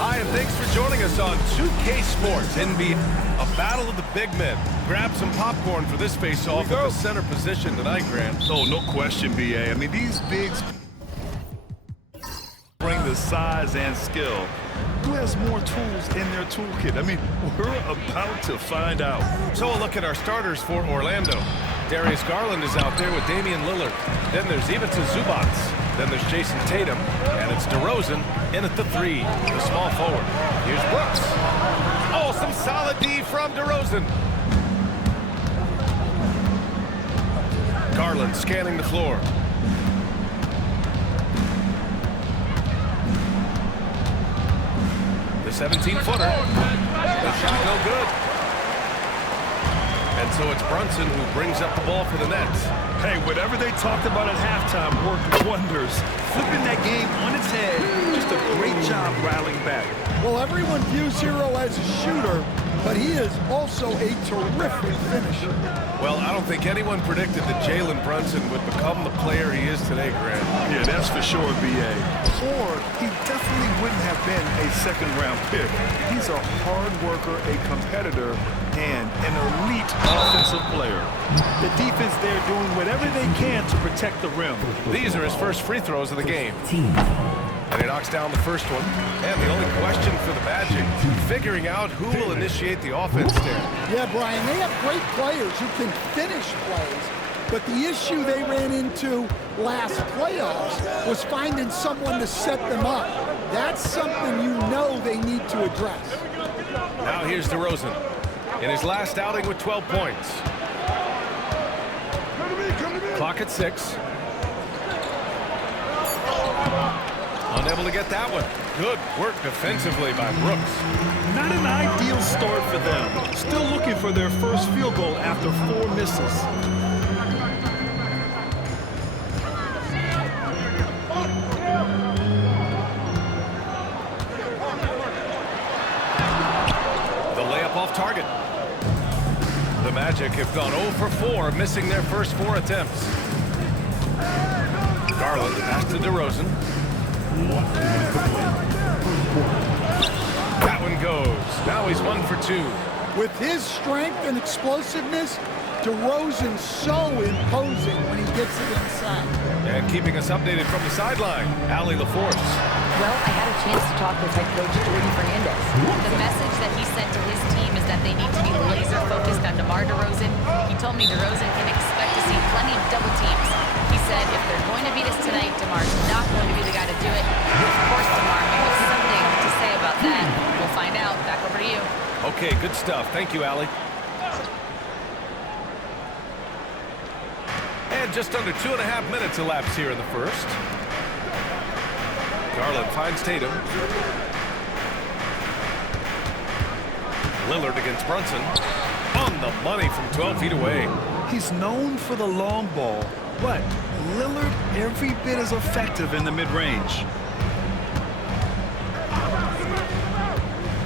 Hi, and thanks for joining us on 2K Sports NBA, a battle of the big men. Grab some popcorn for this face-off at the center position tonight, Grant. Oh, no question, BA. I mean, these bigs bring the size and skill. Who has more tools in their toolkit? I mean, we're about to find out. So a look at our starters for Orlando. Darius Garland is out there with Damian Lillard. Then there's Ivica Zubac. Then there's Jason Tatum. And it's DeRozan in at the 3, the small forward. Here's Brooks. Oh, some solid D from DeRozan. Garland scanning the floor. The 17-footer. The shot no good. And so it's Brunson who brings up the ball for the Nets. Hey, whatever they talked about at halftime worked wonders. Flipping that game on its head. Just a great job rallying back. Well, everyone views Hero as a shooter, but he is also a terrific finisher. Well, I don't think anyone predicted that Jalen Brunson would become the player he is today, Grant. Yeah, that's for sure, BA. Or he definitely wouldn't have been a second-round pick. He's a hard worker, a competitor, and an elite offensive player. The defense there doing whatever they can to protect the rim. These are his first free throws of the game. And he knocks down the first one. And the only question for the Magic, figuring out who will initiate the offense there. Yeah, Brian, they have great players who can finish plays, but the issue they ran into last playoffs was finding someone to set them up. That's something you know they need to address. Now here's DeRozan in his last outing with 12 points. Clock at 6. Unable to get that one. Good work defensively by Brooks. Not an ideal start for them. Still looking for their first field goal after 4 misses. The layup off target. The Magic have gone 0 for 4, missing their first 4 attempts. Garland pass to DeRozan. That one goes. Now he's 1 for 2. With his strength and explosiveness, DeRozan's so imposing when he gets it inside. And keeping us updated from the sideline, Allie LaForce. Well, I had a chance to talk with head coach Jordan Fernandez. The message that he sent to his team is that they need to be laser focused on DeMar DeRozan. He told me DeRozan can expect to see plenty of double teams. He said if they're going to beat us tonight, DeMar's not going to be the guy to do it. Of course, DeMar may have something to say about that. We'll find out. Back over to you. Okay, good stuff. Thank you, Allie. And just under 2.5 minutes elapsed here in the first. Garland finds Tatum. Lillard against Brunson. On the money from 12 feet away. He's known for the long ball, but Lillard every bit as effective in the mid-range.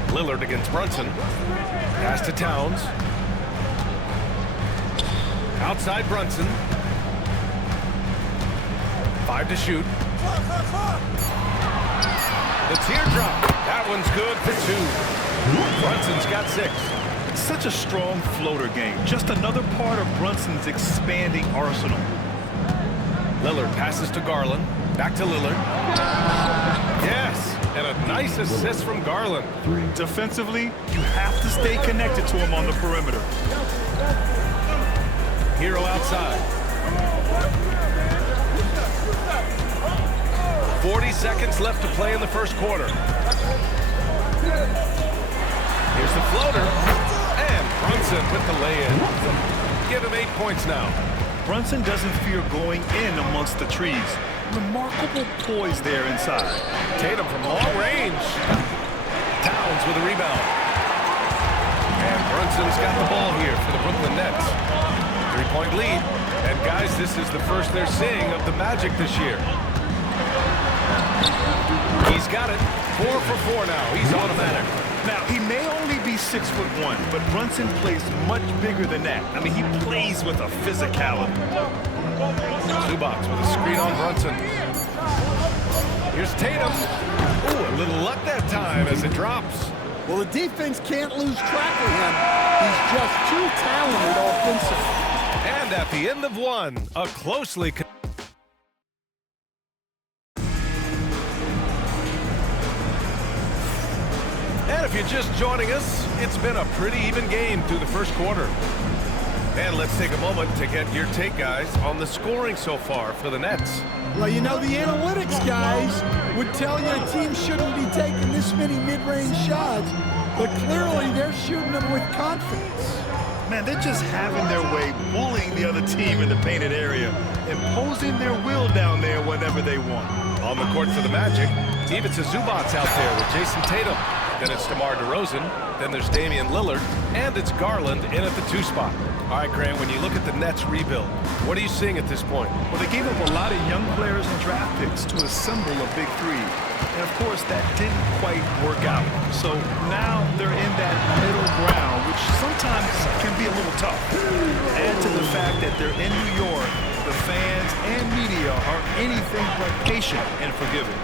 Lillard against Brunson. Pass to Towns. Outside Brunson. 5 to shoot. The teardrop. That one's good for 2. Brunson's got 6. Such a strong floater game. Just another part of Brunson's expanding arsenal. Lillard passes to Garland. Back to Lillard. Yes, and a nice assist from Garland. Defensively, you have to stay connected to him on the perimeter. Hero outside. 40 seconds left to play in the first quarter. Here's the floater. And Brunson with the lay-in. Give him 8 points now. Brunson doesn't fear going in amongst the trees. Remarkable poise there inside. Tatum from long range. Towns with a rebound. And Brunson's got the ball here for the Brooklyn Nets. 3-point lead. And guys, this is the first they're seeing of the Magic this year. He's got it. 4 for 4 now. He's automatic. Now, he may only be 6'1", but Brunson plays much bigger than that. I mean, he plays with a physicality. Zubac with a screen on Brunson. Here's Tatum. Ooh, a little luck that time as it drops. Well, the defense can't lose track of him. He's just too talented offensively. And at the end of one, a closely... And if you're just joining us, it's been a pretty even game through the first quarter. And let's take a moment to get your take, guys, on the scoring so far for the Nets. Well, you know, the analytics guys would tell you a team shouldn't be taking this many mid-range shots, but clearly they're shooting them with confidence. Man, they're just having their way, bullying the other team in the painted area, imposing their will down there whenever they want. On the court for the Magic, it's Zubats out there with Jason Tatum. Then it's DeMar DeRozan. Then there's Damian Lillard. And it's Garland in at the 2 spot. All right, Grant, when you look at the Nets rebuild, what are you seeing at this point? Well, they gave up a lot of young players and draft picks to assemble a big three. And, of course, that didn't quite work out. So now they're in that middle ground, which sometimes can be a little tough. Add to the fact that they're in New York, the fans and media are anything but patient and forgiving.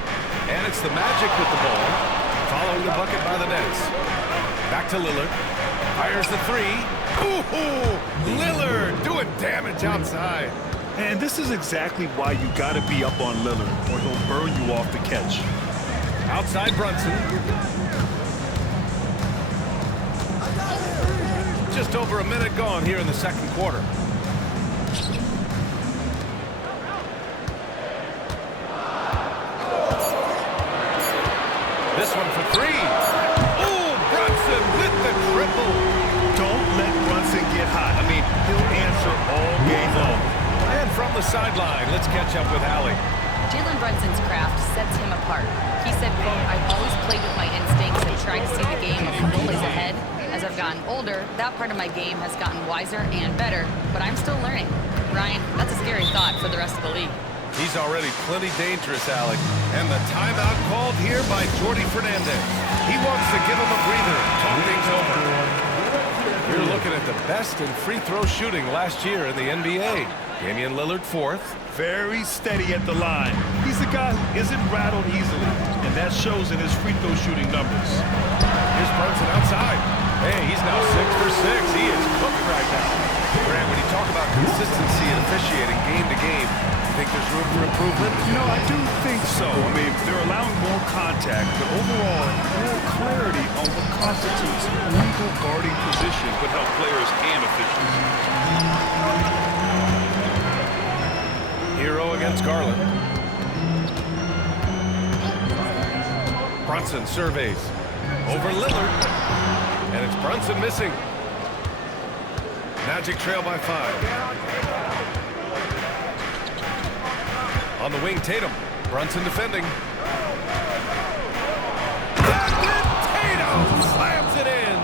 And it's the Magic with the ball, following the bucket by the Nets. Back to Lillard. Fires the 3. Ooh, Lillard doing damage outside. And this is exactly why you got to be up on Lillard, or he'll burn you off the catch. Outside Brunson. Just over a minute gone here in the second quarter. This one for 3. Ooh, Brunson with the triple. Don't let Brunson get hot. I mean, he'll answer all game long. And from the sideline, let's catch up with Allie. Jalen Brunson's craft sets him apart. He said, quote, "I've always played with my instincts and tried to see the game a couple plays ahead. As I've gotten older, that part of my game has gotten wiser and better, but I'm still learning." Ryan, that's a scary thought for the rest of the league. He's already plenty dangerous, Alec. And the timeout called here by Jordi Fernandez. He wants to give him a breather, talk things over. You're looking at the best in free throw shooting last year in the NBA. Damian Lillard 4th. Very steady at the line. He's a guy who isn't rattled easily, and that shows in his free throw shooting numbers. Here's Brunson outside. Hey, he's now 6 for 6. He is cooking right now. Grant, when you talk about consistency and officiating game to game, you think there's room for improvement? You know, I do think so. I mean, they're allowing more contact, but overall, more clarity on what constitutes legal guarding position would help players and officials. Hero against Garland. Brunson surveys. Over Lillard. And it's Brunson missing. Magic trail by 5. On the wing, Tatum. Brunson defending. Tatum slams it in.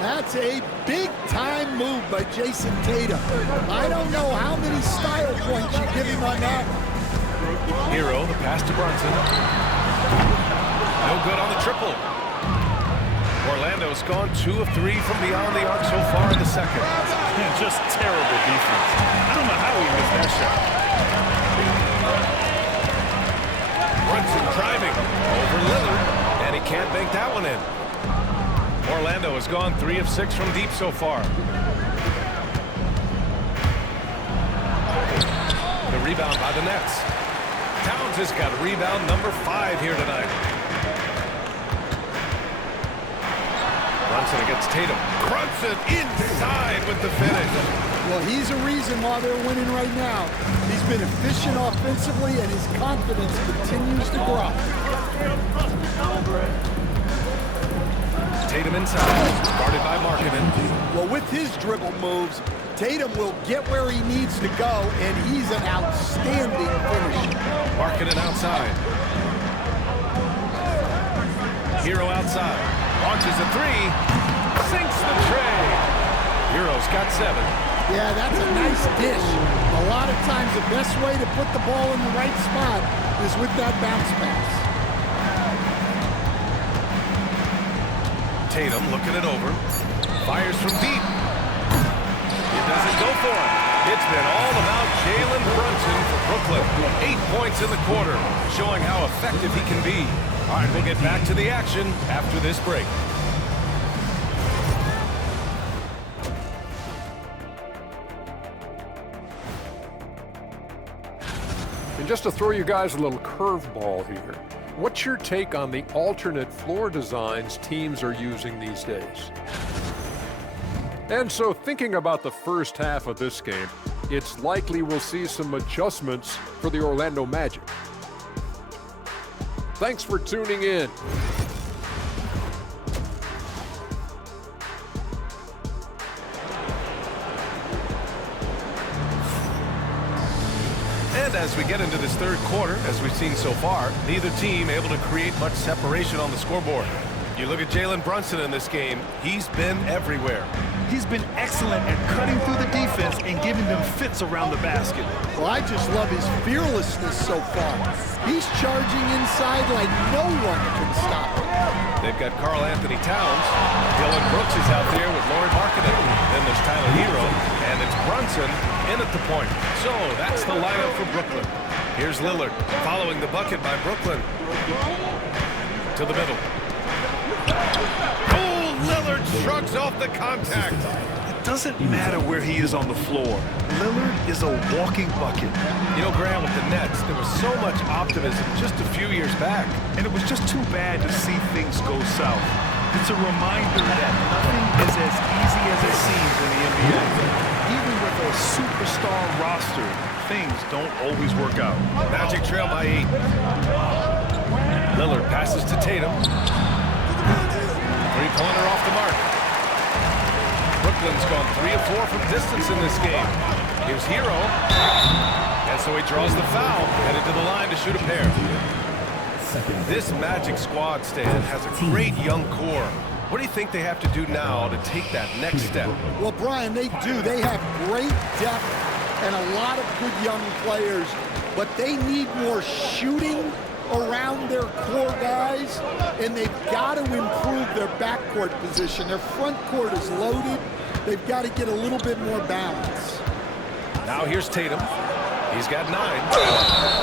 That's a big-time move by Jason Tatum. I don't know how many style points you give him on that. Hero, the pass to Brunson. No good on the triple. Orlando's gone 2 of 3 from beyond the arc so far in the second. Yeah, just terrible defense. I don't know how he missed that shot. Brunson driving over Lillard, and he can't bank that one in. Orlando has gone 3 of 6 from deep so far. The rebound by the Nets. Towns has got rebound number 5 here tonight. Brunson against Tatum. Brunson inside with the finish. Well, he's a reason why they're winning right now. He's been efficient offensively, and his confidence continues to grow. Tatum inside, guarded by Markkanen. Well, with his dribble moves, Tatum will get where he needs to go, and he's an outstanding finisher. Markkanen outside. Hero outside. Launches a 3. Sinks the tray. Hero's got 7. Yeah, that's a nice dish. A lot of times the best way to put the ball in the right spot is with that bounce pass. Tatum looking it over. Fires from deep. It doesn't go for him. It's been all about Jalen Brunson for Brooklyn. Brooklyn. 8 points in the quarter, showing how effective he can be. All right, we'll get back to the action after this break. And just to throw you guys a little curveball here, what's your take on the alternate floor designs teams are using these days? And so thinking about the first half of this game, it's likely we'll see some adjustments for the Orlando Magic. Thanks for tuning in. And as we get into this third quarter, as we've seen so far, neither team able to create much separation on the scoreboard. You look at Jalen Brunson in this game, he's been everywhere. He's been excellent at cutting through the defense and giving them fits around the basket. Well, I just love his fearlessness so far. He's charging inside like no one can stop him. They've got Karl Anthony Towns. Dylan Brooks is out there with Laurie Markkinen. Then there's Tyler Hero, and it's Brunson in at the point. So that's the lineup for Brooklyn. Here's Lillard following the bucket by Brooklyn. To the middle. Oh, Lillard shrugs off the contact. It doesn't matter where he is on the floor. Lillard is a walking bucket. You know, Graham, with the Nets, there was so much optimism just a few years back. And it was just too bad to see things go south. It's a reminder that nothing is as easy as it seems in the NBA. Even with a superstar roster, things don't always work out. Magic trail by 8. Lillard passes to Tatum. Three-pointer off the mark. Brooklyn's gone 3 of 4 from distance in this game. Here's Hero. And so he draws the foul, headed to the line to shoot a pair. This Magic squad, Stan, has a great young core. What do you think they have to do now to take that next step? Well, Brian, they do. They have great depth and a lot of good young players, but they need more shooting around their core guys, and they've got to improve their backcourt position. Their front court is loaded. They've got to get a little bit more balance. Now here's Tatum. He's got 9.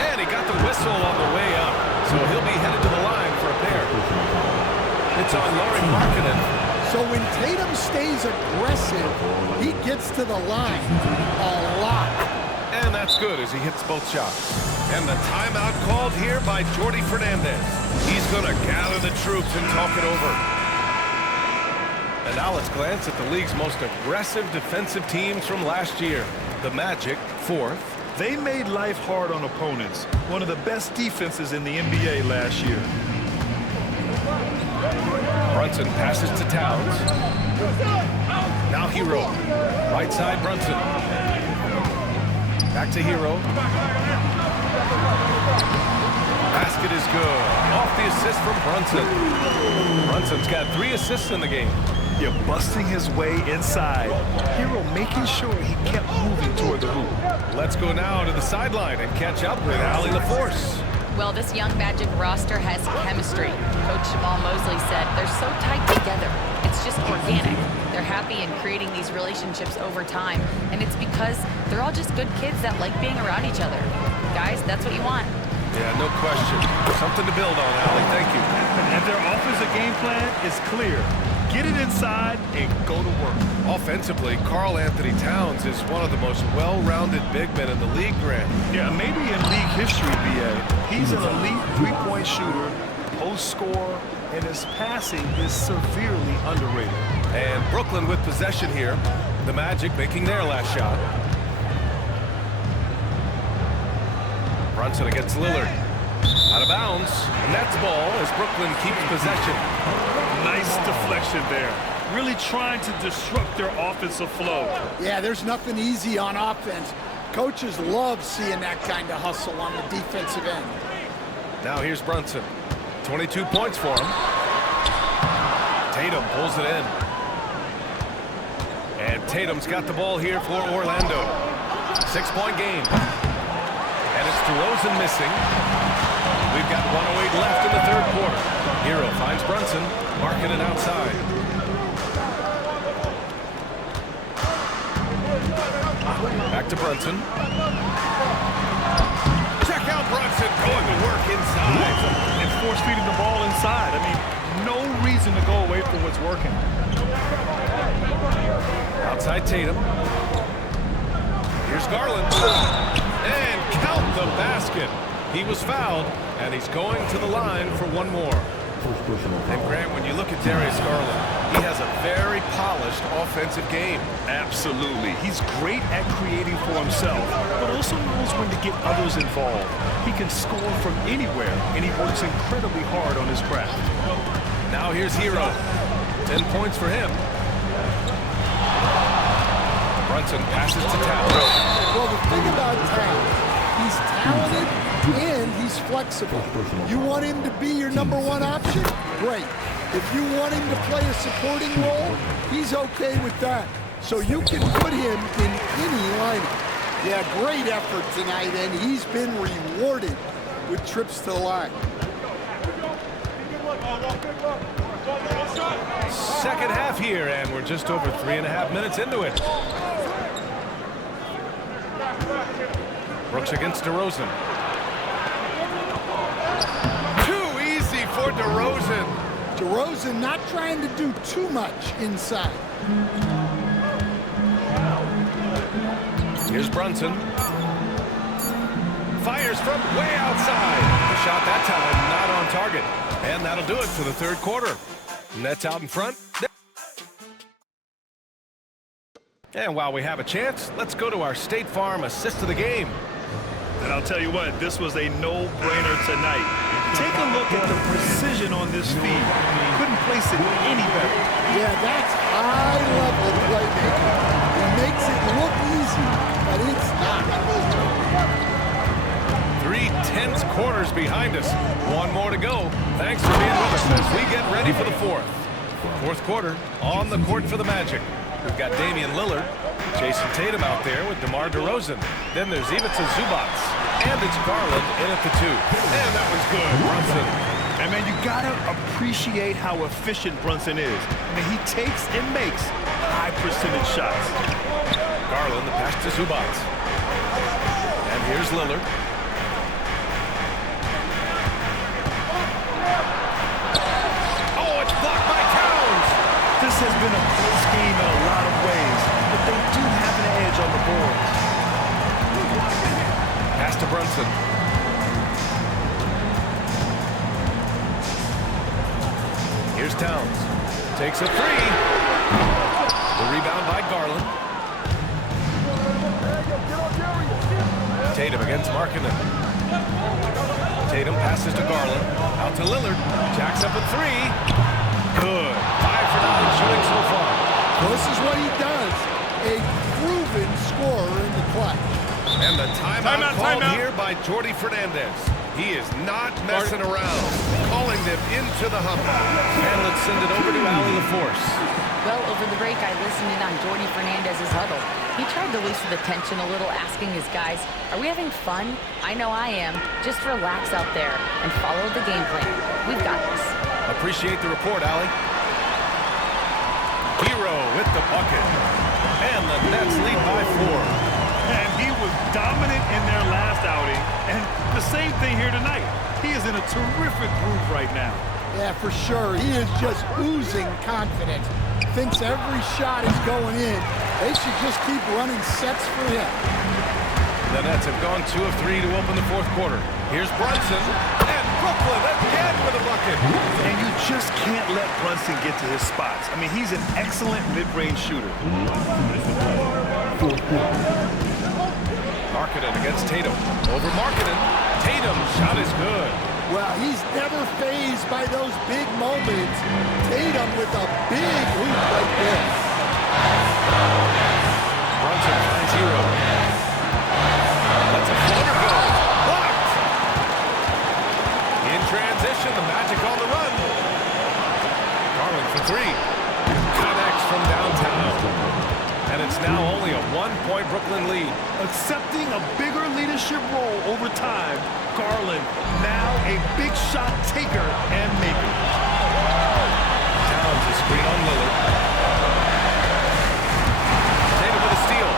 And he got the whistle on the way up. So he'll be headed to the line for a pair. It's on Laurie Markkinen. So when Tatum stays aggressive, he gets to the line a lot. And that's good as he hits both shots. And the timeout called here by Jordi Fernandez. He's going to gather the troops and talk it over. And now let's glance at the league's most aggressive defensive teams from last year. The Magic, 4th. They made life hard on opponents. One of the best defenses in the NBA last year. Brunson passes to Towns. Now Hero. Right side Brunson. Back to Hero. Basket is good. Off the assist from Brunson. Brunson's got 3 assists in the game. You're busting his way inside. Hero making sure he kept moving toward the hoop. Let's go now to the sideline and catch up with Allie LaForce. Well, this young Magic roster has chemistry. Coach Jamal Mosley said they're so tight together. It's just organic. They're happy in creating these relationships over time, and it's because they're all just good kids that like being around each other. Guys, that's what you want. Yeah, no question. Something to build on, Allie. Thank you. And their offensive game plan is clear. Get it inside and go to work. Offensively, Karl Anthony Towns is one of the most well-rounded big men in the league, Grant. Yeah, maybe in league history, BA. He's an elite three-point shooter, post scorer, and his passing is severely underrated. And Brooklyn with possession here. The Magic making their last shot. Brunson against Lillard. Out of bounds. Nets ball as Brooklyn keeps possession. Nice deflection there. Really trying to disrupt their offensive flow. Yeah, there's nothing easy on offense. Coaches love seeing that kind of hustle on the defensive end. Now here's Brunson. 22 points for him. Tatum pulls it in. And Tatum's got the ball here for Orlando. 6-point game. And it's DeRozan missing. We've got 1:08 left in the third quarter. Hero finds Brunson, marking it outside. Back to Brunson. Brunson going to work inside. And force feeding the ball inside. I mean, no reason to go away from what's working. Outside Tatum. Here's Garland. And count the basket. He was fouled, and he's going to the line for one more. And Grant, when you look at Darius Garland, he has a very polished offensive game. Absolutely. He's great at creating for himself, but also knows when to get others involved. He can score from anywhere, and he works incredibly hard on his craft. Now here's Hero. 10 points for him. Brunson passes to Towns. Well, the thing about Towns, he's talented and he's flexible. You want him to be your #1 option? Great. If you want him to play a supporting role, he's okay with that. So you can put him in any lineup. Yeah, great effort tonight, and he's been rewarded with trips to the line. Second half here, and we're just over 3.5 minutes into it. Brooks against DeRozan. Too easy for DeRozan. DeRozan not trying to do too much inside. Here's Brunson. Fires from way outside. The shot that time not on target. And that'll do it for the third quarter. Nets out in front. And while we have a chance, let's go to our State Farm assist of the game. And I'll tell you what, this was a no-brainer tonight. Take a look at the precision on this feed. Couldn't place it any better. Yeah, that's high-level playmaking. He makes it look easy, but it's not. 3 tense quarters behind us. One more to go. Thanks for being with us as we get ready for the fourth. Fourth quarter on the court for the Magic. We've got Damian Lillard, Jason Tatum out there with DeMar DeRozan. Then there's Ivica Zubats. And it's Garland in at the 2. And that was good. Brunson. And man, you gotta appreciate how efficient Brunson is. I mean, he takes and makes high percentage shots. Garland, the pass to Zubats. And here's Lillard. Oh, it's blocked by Towns. This has been a close game in a lot of ways, but they do have an edge on the boards. Pass to Brunson. Here's Towns. Takes a 3. The rebound by Garland. Tatum against Markkanen. Tatum passes to Garland. Out to Lillard. Jacks up a 3. Good. 5 for 9 shooting so far. This is what he does. A proven scorer in the clutch. And the timeout called here by Jordi Fernandez. He is not messing around. Calling them into the hump. And let's send it over to Allie LaForce. Well, over the break, I listened in on Jordi Fernandez's huddle. He tried to loosen the tension a little, asking his guys, are we having fun? I know I am. Just relax out there and follow the game plan. We've got this. Appreciate the report, Allie. Hero with the bucket. And the Nets lead by 4. And he was dominant in their last outing. And the same thing here tonight. He is in a terrific groove right now. Yeah, for sure. He is just oozing confidence. Thinks every shot is going in. They should just keep running sets for him. The Nets have gone 2 of 3 to open the fourth quarter. Here's Brunson. And Brooklyn again with a bucket. And you just can't let Brunson get to his spots. I mean, he's an excellent mid-range shooter. Markkanen against Tatum. Over Markkanen. Tatum's shot is good. Well, he's never fazed by those big moments. Tatum with a big hoop like this. Brunson finds Hero. Lets a floater go. Blocked. In transition, the Magic on the run. Garland for 3. Connects from downtown. And it's now only a 1-point Brooklyn lead. Accepting a bigger leadership role over time, Garland now a big shot taker and maker. Towns a screen on Lillard. Tatum with a steal.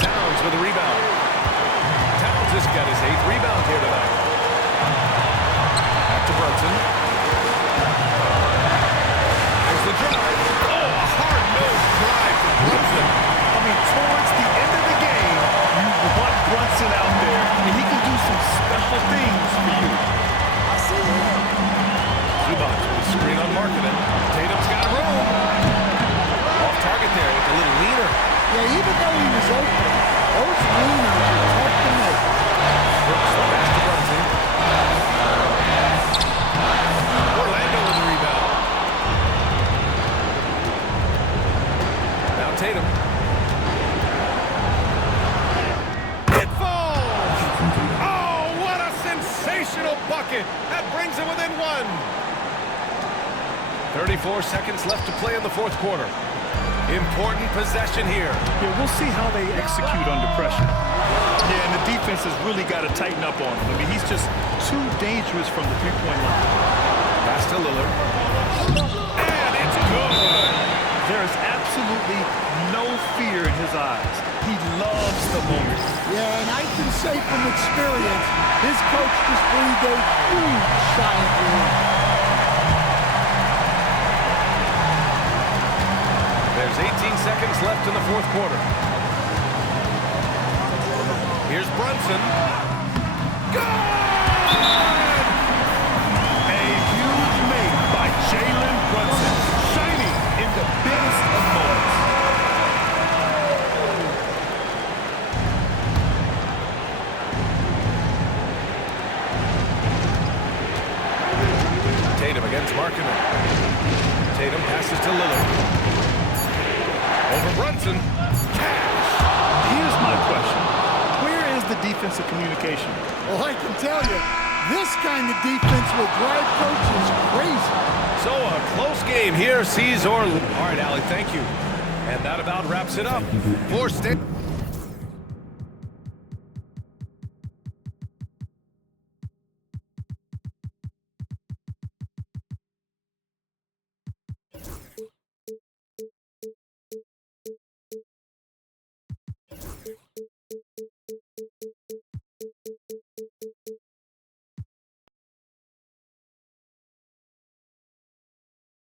Towns with a rebound. Towns has got his 8th rebound here tonight. Back to Brunson. There's the drive. Oh, a hard-nosed drive from Brunson. I mean, towards the end of the game, you want Brunson out there, and he can do some special things for you. Zubac with a screen on Markkanen. Tatum's got room. Off target there with a little leaner. Yeah, even though he was open, those leaners are tough to make. Brooks pass to Brunson. Orlando with the rebound. Now Tatum. It falls! Oh, what a sensational bucket! That brings him within 1. 34 seconds left to play in the 4th quarter. Important possession here. Yeah, we'll see how they execute under pressure. Yeah, and the defense has really got to tighten up on him. I mean, he's just too dangerous from the three-point line. Pass to Lillard. And it's good! There is absolutely no fear in his eyes. He loves the moment. Yeah, and I can say from experience, his coach just breathed a huge sigh of relief. There's 18 seconds left in the 4th quarter. Here's Brunson. Good! A huge make by Jalen Brunson, shining in the biggest of moments. Tatum against Markkanen. Tatum passes to Lillard. Over Brunson. Cash. Here's my question. Where is the defensive communication? Well, I can tell you, this kind of defense will drive coaches crazy. So a close game here sees All right, Allie, thank you. And that about wraps it up. For State.